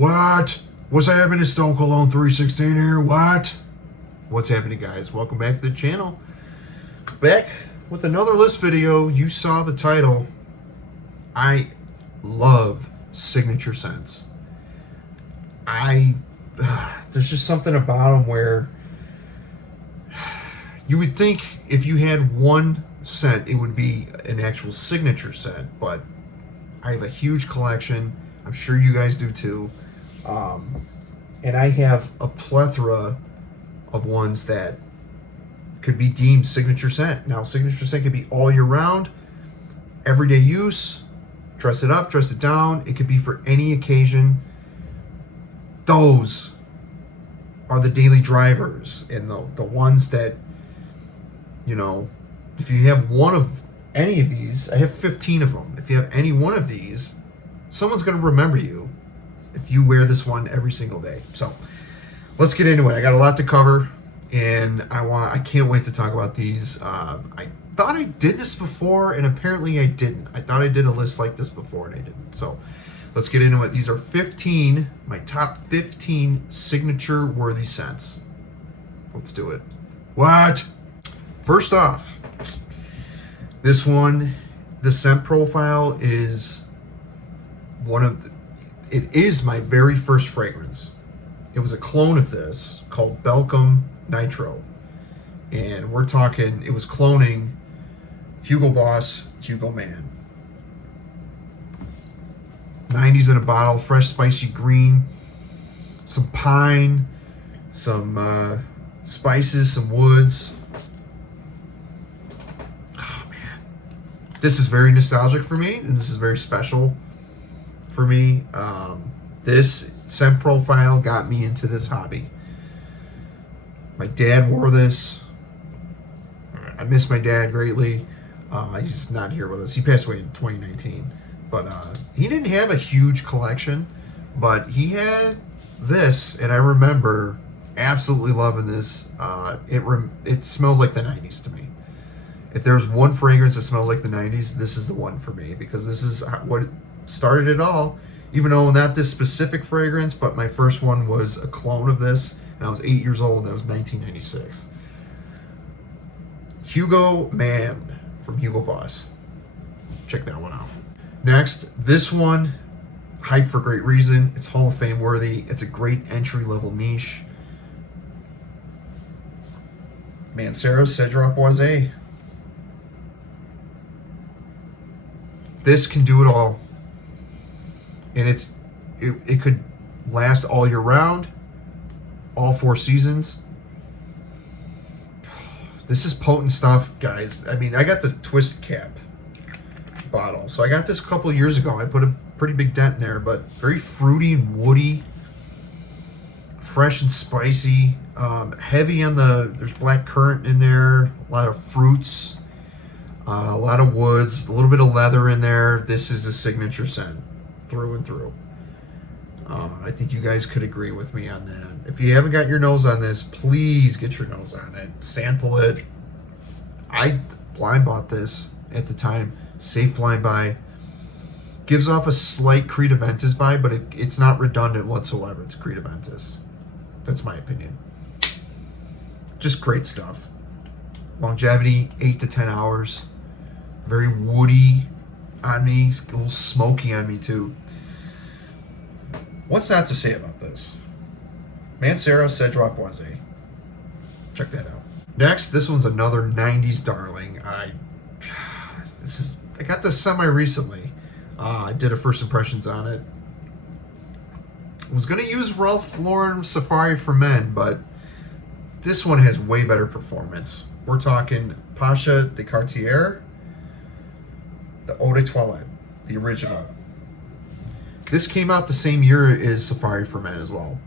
What? What's happening? Stone Cologne 316 here. What? What's happening, guys? Welcome back to the channel. Back with another list video. You saw the title. I love signature scents. There's just something about them where you would think if you had one scent, it would be an actual signature scent, but I have a huge collection. I'm sure you guys do too. And I have a plethora of ones that could be deemed signature scent. Now, signature scent could be all year round, everyday use, dress it up, dress it down. It could be for any occasion. Those are the daily drivers and the ones that, you know, if you have one of any of these, I have 15 of them. If you have any one of these, someone's going to remember you if you wear this one every single day. So let's get into it. I got a lot to cover, and I can't wait to talk about these. I thought I did this before, and apparently I didn't. I thought I did a list like this before, and I didn't. So let's get into it. These are 15, my top 15 signature worthy scents. Let's do it. What? First off, this one, the scent profile is it is my very first fragrance. It was a clone of this called Belcom Nitro. And we're talking, it was cloning Hugo Boss, Hugo Man. 90s in a bottle, fresh spicy green, some pine, some spices, some woods. Oh man, this is very nostalgic for me, and this is very special for me. This scent profile got me into this hobby. My dad wore this. I miss my dad greatly. He's not here with us. He passed away in 2019. But he didn't have a huge collection, but he had this, and I remember absolutely loving this. It smells like the 90s to me. If there's one fragrance that smells like the 90s, this is the one for me, because this is what started it all. Even though not this specific fragrance, but my first one was a clone of this, and I was 8 years old. That was 1996. Hugo Man from Hugo Boss. Check that one out. Next, this one, hyped for great reason. It's Hall of Fame worthy. It's a great entry-level niche. Mancera Cedrat Boise. This can do it all. And it could last all year round, all 4 seasons. This is potent stuff, guys. I mean, I got the twist cap bottle, so I got this a couple years ago. I put a pretty big dent in there, but very fruity and woody, fresh and spicy, heavy on there's black currant in there, a lot of fruits, a lot of woods, a little bit of leather in there. This is a signature scent through and through. I think you guys could agree with me on that. If you haven't got your nose on this, please get your nose on it, sample it. I blind bought this at the time. Safe blind buy. Gives off a slight Creed Aventus vibe, but it's not redundant whatsoever. It's Creed Aventus. That's my opinion. Just great stuff. Longevity, 8 to 10 hours. Very woody on me. A little smoky on me too. What's not to say about this? Mancera Cedrat Boise. Check that out. Next, this one's another 90s darling. I got this semi-recently. I did a first impressions on it. I was going to use Ralph Lauren Safari for Men, but this one has way better performance. We're talking Pasha de Cartier, the Eau de Toilette, the original. This came out the same year as Safari for Men as well.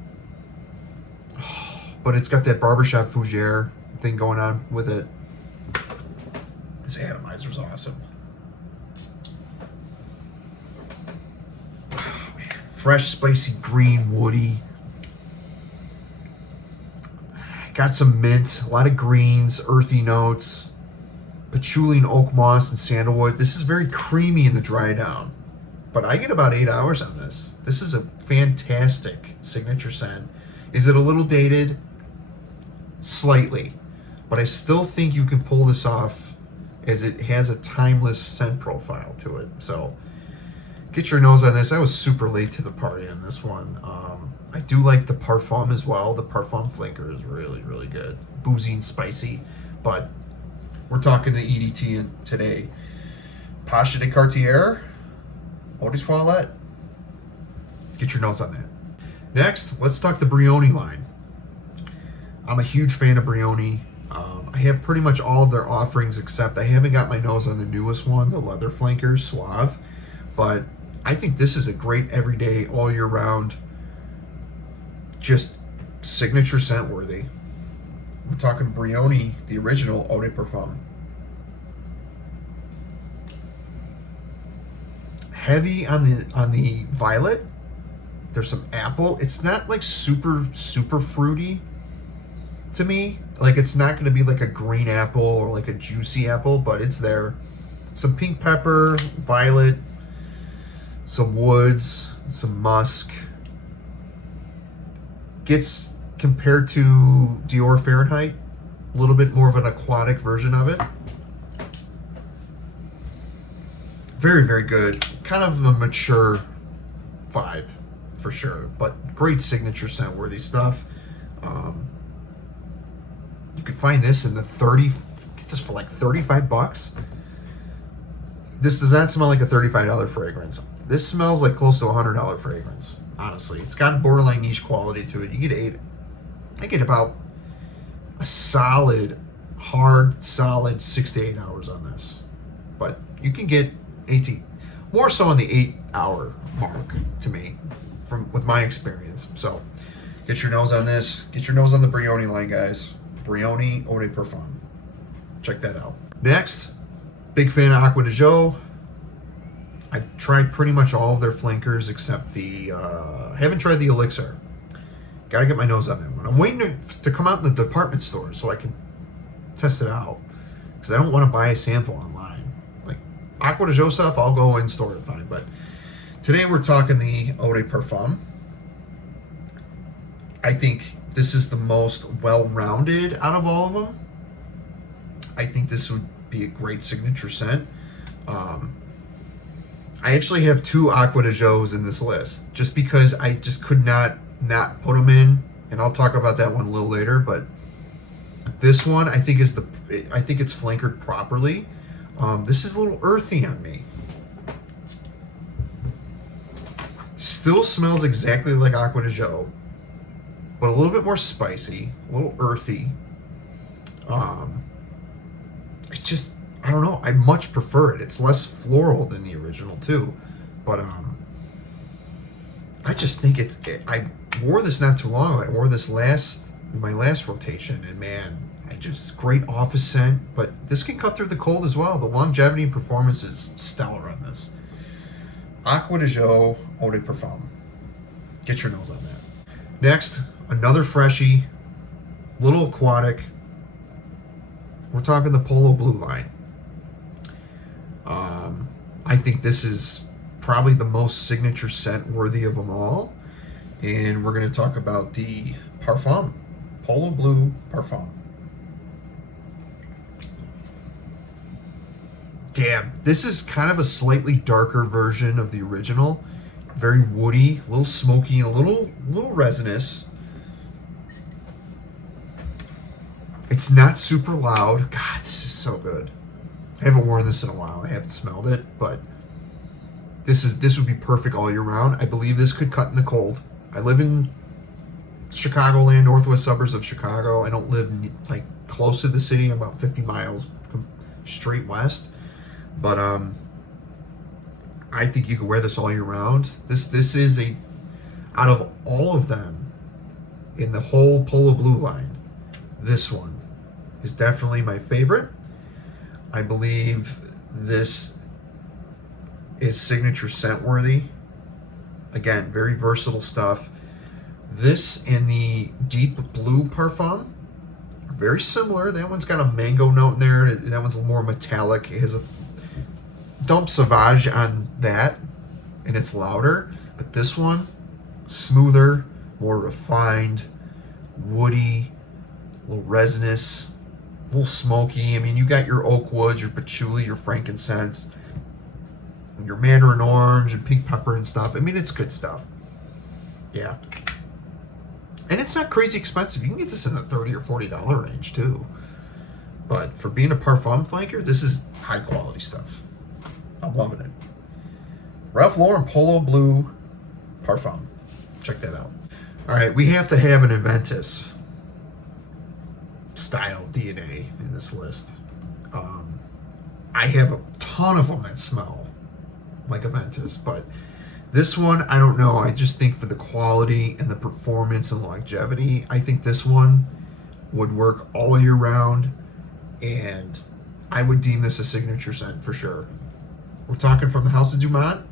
But it's got that barbershop fougere thing going on with it. This atomizer's awesome. Oh, man. Fresh, spicy, green, woody. Got some mint, a lot of greens, earthy notes, patchouli and oak moss and sandalwood. This is very creamy in the dry down, but I get about 8 hours on this. This is a fantastic signature scent. Is it a little dated? Slightly. But I still think you can pull this off, as it has a timeless scent profile to it. So get your nose on this. I was super late to the party on this one. I do like the Parfum as well. The Parfum flanker is really, really good. Boozy and spicy. But we're talking the EDT today. Pasha de Cartier Eau de Toilette. Get your nose on that. Next, let's talk the Brioni line. I'm a huge fan of Brioni. I have pretty much all of their offerings, except I haven't got my nose on the newest one, the leather flanker, Suave. But I think this is a great everyday, all year round, just signature scent worthy. We're talking Brioni, the original Eau de Parfum. Heavy on the violet. There's some apple. It's not like super fruity to me. Like, it's not going to be like a green apple or like a juicy apple, but it's there. Some pink pepper, violet, some woods, some musk. Gets, compared to Dior Fahrenheit, a little bit more of an aquatic version of it. Very, very good. Kind of a mature vibe, for sure. But great signature scent worthy stuff. You can find this in the get this for like 35 bucks. This does not smell like a $35 fragrance. This smells like close to a $100 fragrance, honestly. It's got a borderline niche quality to it. You get I get about a solid 6 to 8 hours on this. But you can get 18, more so on the 8-hour mark to me, with my experience. So get your nose on this. Get your nose on the Brioni line, guys. Brioni Eau de Parfum. Check that out. Next, big fan of Acqua di Gio. I've tried pretty much all of their flankers except the, haven't tried the Elixir. Gotta get my nose on that one. I'm waiting to come out in the department store so I can test it out, because I don't want to buy a sample online. Like Acqua di Gio stuff, I'll go in store and find. But today we're talking the Eau de Parfum. I think this is the most well-rounded out of all of them. I think this would be a great signature scent. I actually have 2 Acqua di Gios in this list, just because I just could not put them in, and I'll talk about that one a little later. But this one, I think it's flankered properly. This is a little earthy on me. Still smells exactly like Acqua di Gio, but a little bit more spicy, a little earthy. It's just, I don't know, I much prefer it. It's less floral than the original too, but I just think I wore this not too long ago. I wore this my last rotation, and man, great office scent, but this can cut through the cold as well. The longevity and performance is stellar on this. Acqua di Gio Eau de Parfum. Get your nose on that. Next, another freshie, little aquatic. We're talking the Polo Blue line. I think this is probably the most signature scent worthy of them all. And we're going to talk about the Parfum. Polo Blue Parfum. Damn, this is kind of a slightly darker version of the original. Very woody, a little smoky, a little resinous. It's not super loud. God, this is so good. I haven't worn this in a while. I haven't smelled it, but this would be perfect all year round. I believe this could cut in the cold. I live in Chicagoland, northwest suburbs of Chicago. I don't live like close to the city. I'm about 50 miles straight west. But I think you could wear this all year round. This is out of all of them in the whole Polo Blue line, this one is definitely my favorite. I believe this is signature scent worthy. Again, very versatile stuff. This and the Deep Blue Parfum are very similar. That one's got a mango note in there. That one's more metallic. It has a dump sauvage on that, and it's louder. But this one, smoother, more refined, woody, a little resinous, a little smoky. I mean, you got your oak woods, your patchouli, your frankincense, your mandarin orange and pink pepper and stuff. I mean, it's good stuff. Yeah. And it's not crazy expensive. You can get this in the $30 or $40 range too. But for being a Parfum flanker, this is high quality stuff. I'm loving it. Ralph Lauren Polo Blue Parfum. Check that out. All right, we have to have an Aventus style DNA in this list. I have a ton of them that smell like Aventus, but this one, I don't know. I just think for the quality and the performance and longevity, I think this one would work all year round, and I would deem this a signature scent for sure. We're talking from the House of Dumont,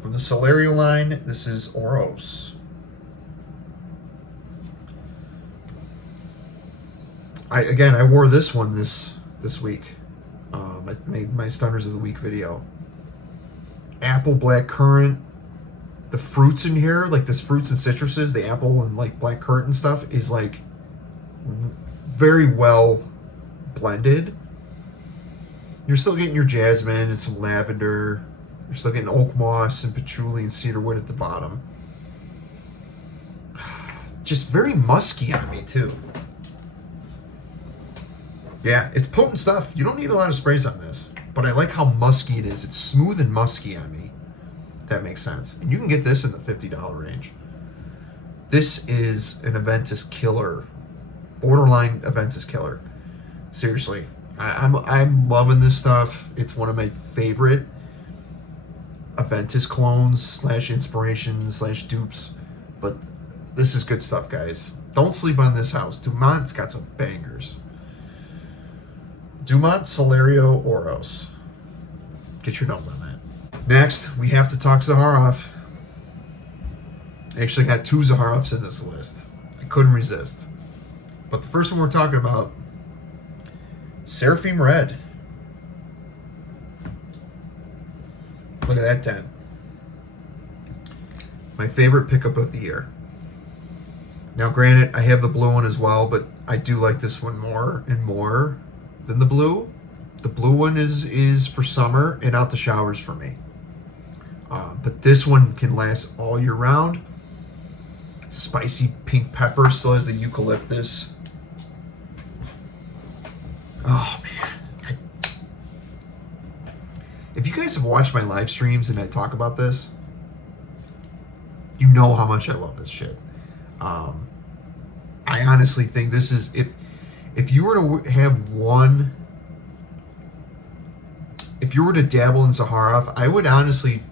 from the Celerio line. This is Oros. I wore this one this week. I made my Stunners of the Week video. Apple, black currant. The fruits in here, like this fruits and citruses, the apple and like black currant and stuff, is like very well blended. You're still getting your jasmine and some lavender. You're still getting oak moss and patchouli and cedarwood at the bottom. Just very musky on me too. Yeah, it's potent stuff. You don't need a lot of sprays on this, but I like how musky it is. It's smooth and musky on me. That makes sense. And you can get this in the $50 range. This is an Aventus killer. Borderline Aventus killer. Seriously. I'm loving this stuff. It's one of my favorite Aventus clones / inspirations / dupes. But this is good stuff, guys. Don't sleep on this house. Dumont's got some bangers. Dumont Celerio Oros. Get your nose on that. Next, we have to talk Zaharoff. I actually got 2 Zaharoffs in this list. I couldn't resist. But the first one we're talking about, Seraphim Red. Look at that dent. My favorite pickup of the year. Now, granted, I have the blue one as well, but I do like this one more and more than the blue. The blue one is for summer and out the showers for me. But this one can last all year round. Spicy pink pepper, still has the eucalyptus. Oh man. If you guys have watched my live streams and I talk about this, you know how much I love this shit. I honestly think this is, if you were to have one, if you were to dabble in Zaharoff, I would honestly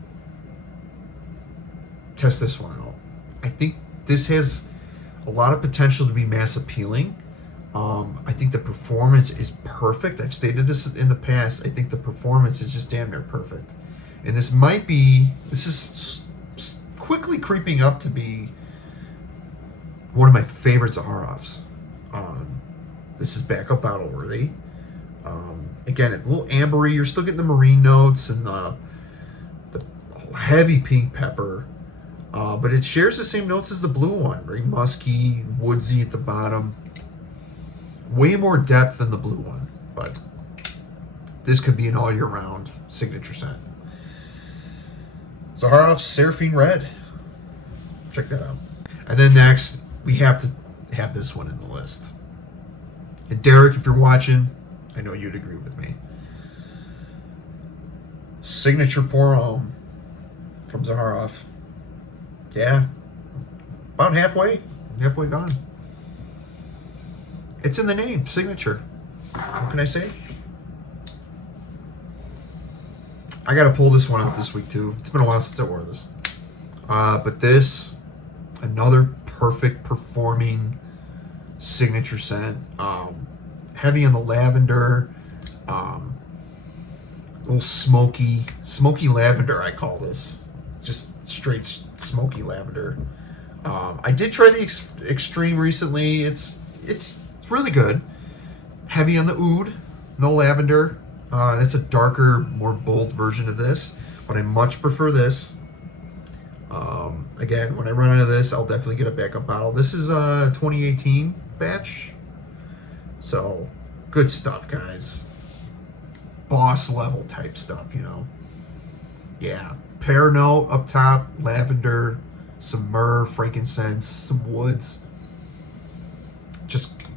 test this one out. I think this has a lot of potential to be mass appealing. I think the performance is perfect. I've stated this in the past. I think the performance is just damn near perfect. And this is quickly creeping up to be one of my favorite Zaharoffs. This is backup bottle worthy. Again, it's a little ambery. You're still getting the marine notes and the heavy pink pepper. But it shares the same notes as the blue one. Very musky, woodsy at the bottom. Way more depth than the blue one. But this could be an all year round signature scent. Zaharoff's Seraphim Red. Check that out. And then next, we have to have this one in the list. And Derek, if you're watching, I know you'd agree with me. Signature Pour Homme from Zaharoff. Yeah, about halfway gone. It's in the name, signature. What can I say? I got to pull this one out this week too. It's been a while since I wore this. But this, another perfect performing signature scent. Heavy on the lavender. A little smoky lavender, I call this. Just straight smoky lavender. I did try the extreme recently. It's really good. Heavy on the oud, no lavender. That's a darker, more bold version of this, but I much prefer this. Again, when I run out of this, I'll definitely get a backup bottle. This is a 2018 batch. So, good stuff, guys. Boss level type stuff, you know. Yeah. Pear note up top, lavender, some myrrh, frankincense, some woods. Just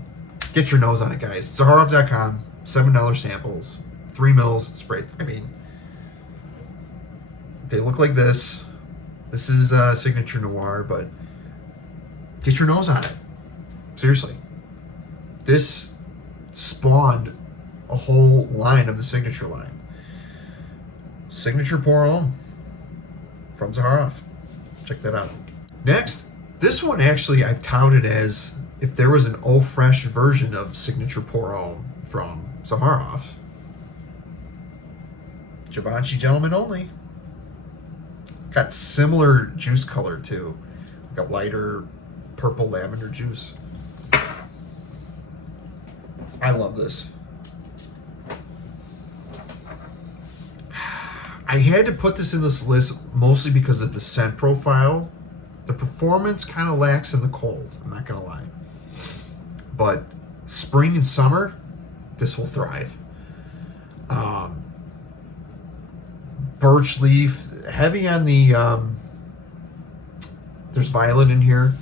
get your nose on it, guys. Zaharoff.com, $7 samples, 3 mils spray. I mean, they look like this. This is Signature Noir, but get your nose on it. Seriously. This spawned a whole line of the Signature line. Signature Pour Homme from Zaharoff. Check that out. Next, this one actually I've touted as if there was an eau fraiche version of Signature Pour Homme from Zaharoff. Givenchy Gentlemen Only. Got similar juice color too. Like a lighter purple lavender juice. I love this. I had to put this in this list mostly because of the scent profile. The performance kind of lacks in the cold, I'm not gonna lie. But spring and summer, this will thrive. Birch leaf, heavy on the, there's violet in here.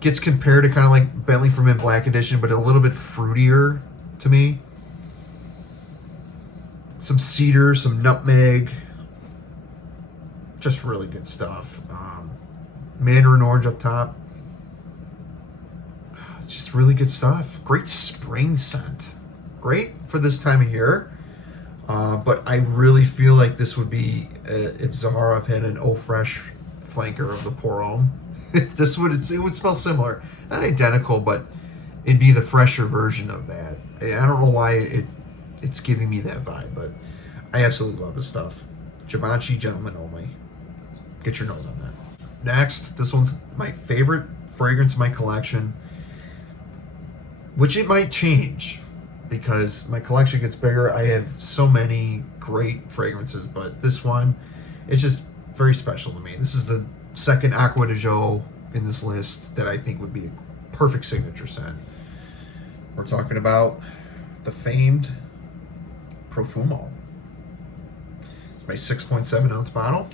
Gets compared to kind of like Bentley for Men Black Edition, but a little bit fruitier to me. Some cedar, some nutmeg. Just really good stuff. Mandarin orange up top. It's just really good stuff. Great spring scent. Great for this time of year. But I really feel like this would be, if Zaharoff had an eau fraiche flanker of the Pour Homme, this would, it would smell similar. Not identical, but it'd be the fresher version of that. I don't know why it's giving me that vibe, but I absolutely love this stuff. Givenchy Gentlemen Only. Get your nose on that. Next, this one's my favorite fragrance in my collection, which it might change because my collection gets bigger. I have so many great fragrances, but this one, it's just very special to me. This is the second Acqua di Gio in this list that I think would be a perfect signature scent. We're talking about the famed Profumo. It's my 6.7 ounce bottle.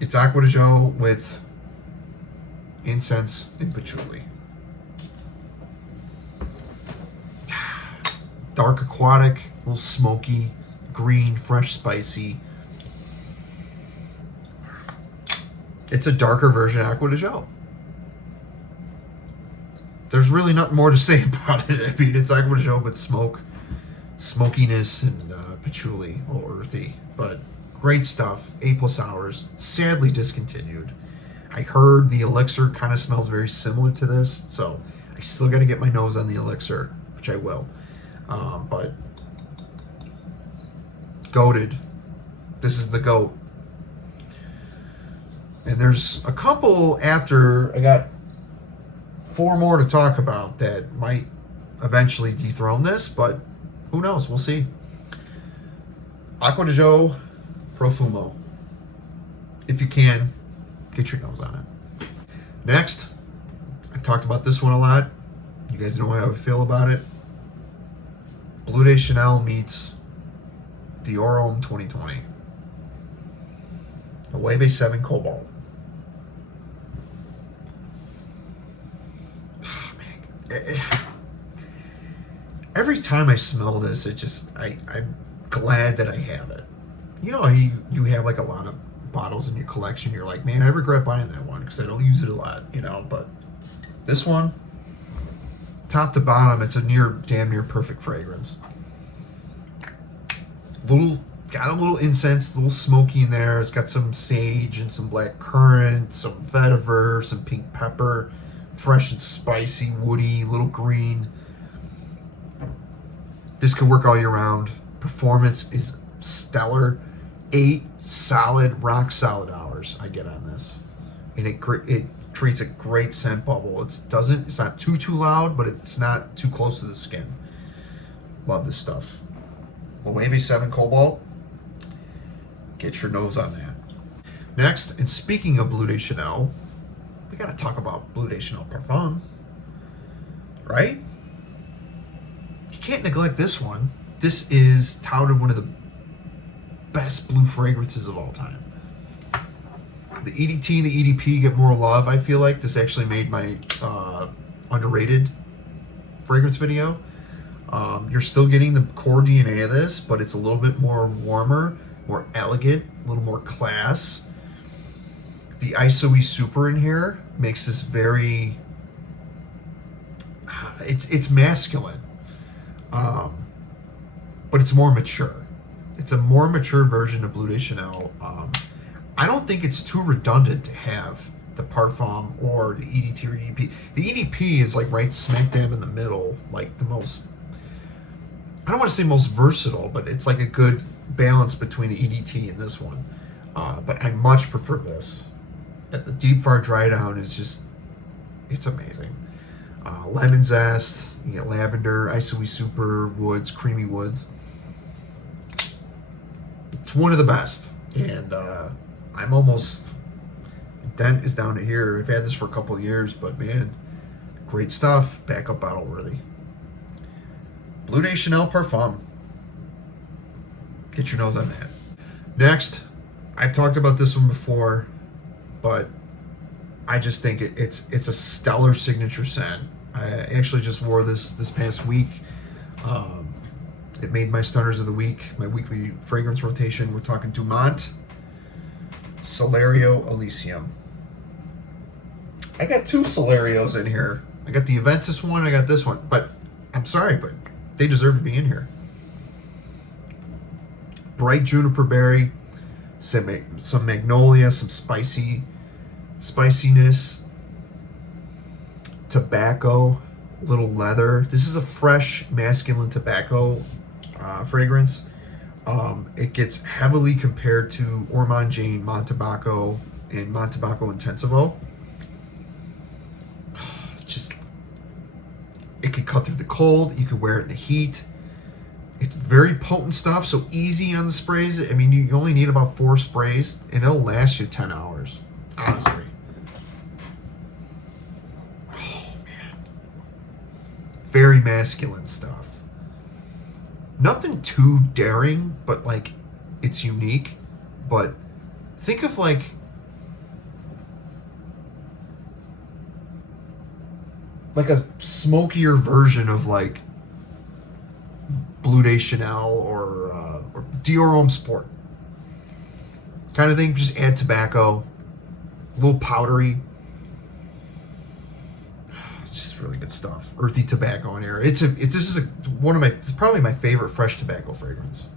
It's Acqua di Gio with incense and patchouli. Dark aquatic, a little smoky, green, fresh, spicy. It's a darker version of Acqua di Gio. There's really nothing more to say about it. I mean, it's Acqua di Gio, but smokiness and patchouli, a little earthy, but great stuff. 8+ hours, sadly discontinued. I heard the elixir kind of smells very similar to this, so I still got to get my nose on the elixir, which I will. But goated. This is the goat. And there's a couple after. I got 4 more to talk about that might eventually dethrone this, but who knows? We'll see. Acqua di Gio Profumo. If you can, get your nose on it. Next, I've talked about this one a lot. You guys know how I feel about it. Bleu de Chanel meets Dior Homme 2020. Loewe 7 Cobalt. Oh, man. Every time I smell this, it just, I'm glad that I have it. You know, you have like a lot of bottles in your collection. You're like, man, I regret buying that one because I don't use it a lot, you know. But this one, top to bottom, it's a damn near perfect fragrance. Got a little incense, a little smoky in there. It's got some sage and some black currant, some vetiver, some pink pepper, fresh and spicy, woody, little green. This could work all year round. Performance is stellar. 8 solid, rock solid hours I get on this, and it creates a great scent bubble. It's not too loud, but it's not too close to the skin. Love this stuff. Loewe 7 Cobalt. Get your nose on that. Next, and speaking of Bleu de Chanel, we got to talk about Bleu de Chanel Parfum, right? You can't neglect this one. This is touted one of the best blue fragrances of all time. The EDT and the EDP get more love, I feel like. This actually made my underrated fragrance video. You're still getting the core DNA of this, but it's a little bit more warmer, more elegant, a little more class. The ISOE Super in here makes this very, it's masculine, but it's more mature. It's a more mature version of Bleu de Chanel. I don't think it's too redundant to have the Parfum or the EDT or EDP. The EDP is like right smack dab in the middle, like the most, I don't want to say most versatile, but it's like a good balance between the EDT and this one. But I much prefer this. The Deep Far Dry Down is just, it's amazing. Lemon zest, you get lavender, ISOE Super, woods, creamy woods. It's one of the best. And I'm almost, dent is down to here. I've had this for a couple of years, but man, great stuff. Backup bottle worthy. Bleu de Chanel Parfum. Get your nose on that. Next, I've talked about this one before, but I just think it's a stellar signature scent. I actually just wore this past week. It made my Stunners of the Week, my weekly fragrance rotation. We're talking Dumont, Celerio, Elysium. I got two Celerios in here. I got the Aventus one, I got this one, but I'm sorry, but they deserve to be in here. Bright juniper berry, some magnolia, some spiciness, tobacco, little leather. This is a fresh masculine tobacco fragrance. It gets heavily compared to Ormond Jane, Montabaco, and Montabaco Intensivo. Just, it could cut through the cold. You could wear it in the heat. It's very potent stuff, so easy on the sprays. I mean, you only need about 4 sprays, and it'll last you 10 hours, honestly. Oh, man. Very masculine stuff. Nothing too daring, but, like, it's unique. But think of, like, a smokier version of, like, Bleu de Chanel or Dior Homme Sport kind of thing. Just add tobacco, a little powdery. It's just really good stuff. Earthy tobacco in here. This is one of my, probably my favorite fresh tobacco fragrance.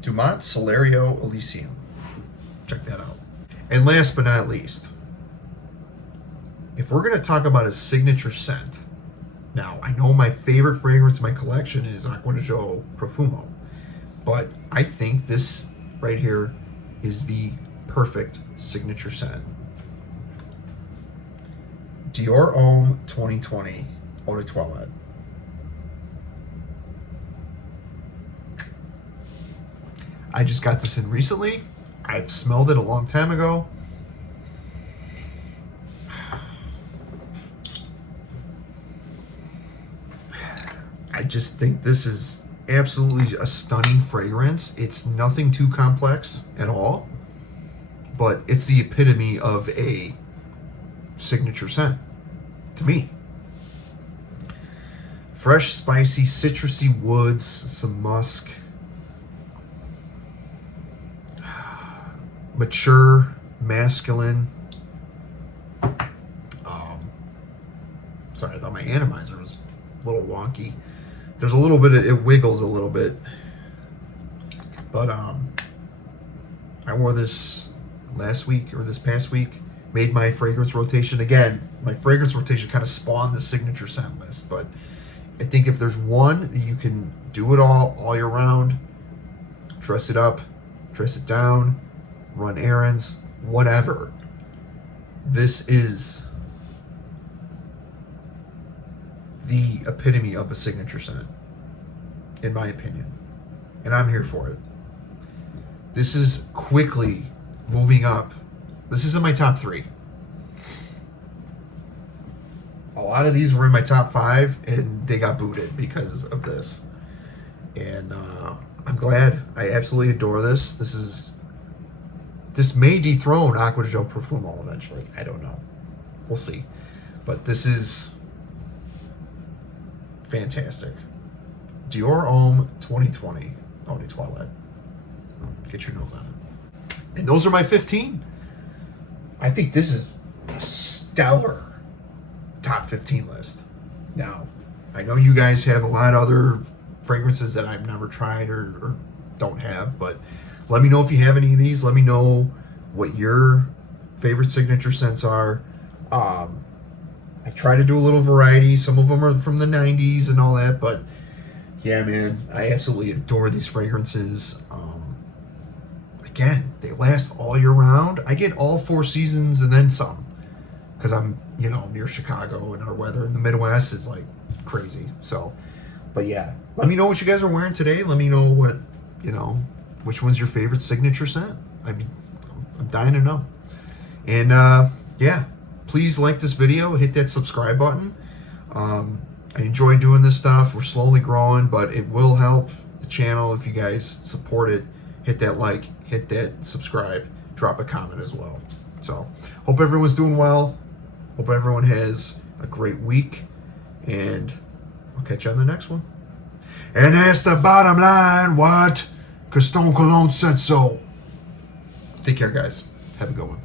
Dumont, Celerio, Elysium. Check that out. And last but not least, if we're going to talk about a signature scent, now, I know my favorite fragrance in my collection is Acqua di Gio Profumo, but I think this right here is the perfect signature scent. Dior Homme 2020 Eau de Toilette. I just got this in recently. I've smelled it a long time ago. I just think this is absolutely a stunning fragrance. It's nothing too complex at all, but it's the epitome of a signature scent to me. Fresh, spicy, citrusy woods, some musk, mature, masculine. Sorry, I thought my atomizer was a little wonky. There's a little bit of, it wiggles a little bit, but I wore this last week or this past week, made my fragrance rotation. Again, my fragrance rotation kind of spawned the signature scent list, but I think if there's one that you can do it all year round, dress it up, dress it down, run errands, whatever, this is the epitome of a signature scent, in my opinion, and I'm here for it. This is quickly moving up. This is in my top 3. A lot of these were in my top 5, and they got booted because of this. And I'm glad. I absolutely adore this. This may dethrone Acqua di Gio Profumo eventually. I don't know. We'll see. But this is fantastic. Dior Homme 2020 Eau de Toilette. Get your nose on it. And those are my 15. I think this is a stellar top 15 list. Now, I know you guys have a lot of other fragrances that I've never tried or don't have, but let me know if you have any of these. Let me know what your favorite signature scents are. I try to do a little variety. Some of them are from the 90s and all that, but yeah, man, I absolutely adore these fragrances. Again, they last all year round. I get all 4 seasons and then some, because I'm, near Chicago, and our weather in the Midwest is like crazy. So, but yeah, let me know what you guys are wearing today. Let me know what, which one's your favorite signature scent. I'm dying to know. And yeah, please like this video, hit that subscribe button. I enjoy doing this stuff. We're slowly growing, but it will help the channel if you guys support it. Hit that like, hit that subscribe, drop a comment as well. So, hope everyone's doing well. Hope everyone has a great week, and I'll catch you on the next one. And that's the bottom line, what? Because Stone Cologne said so. Take care, guys. Have a good one.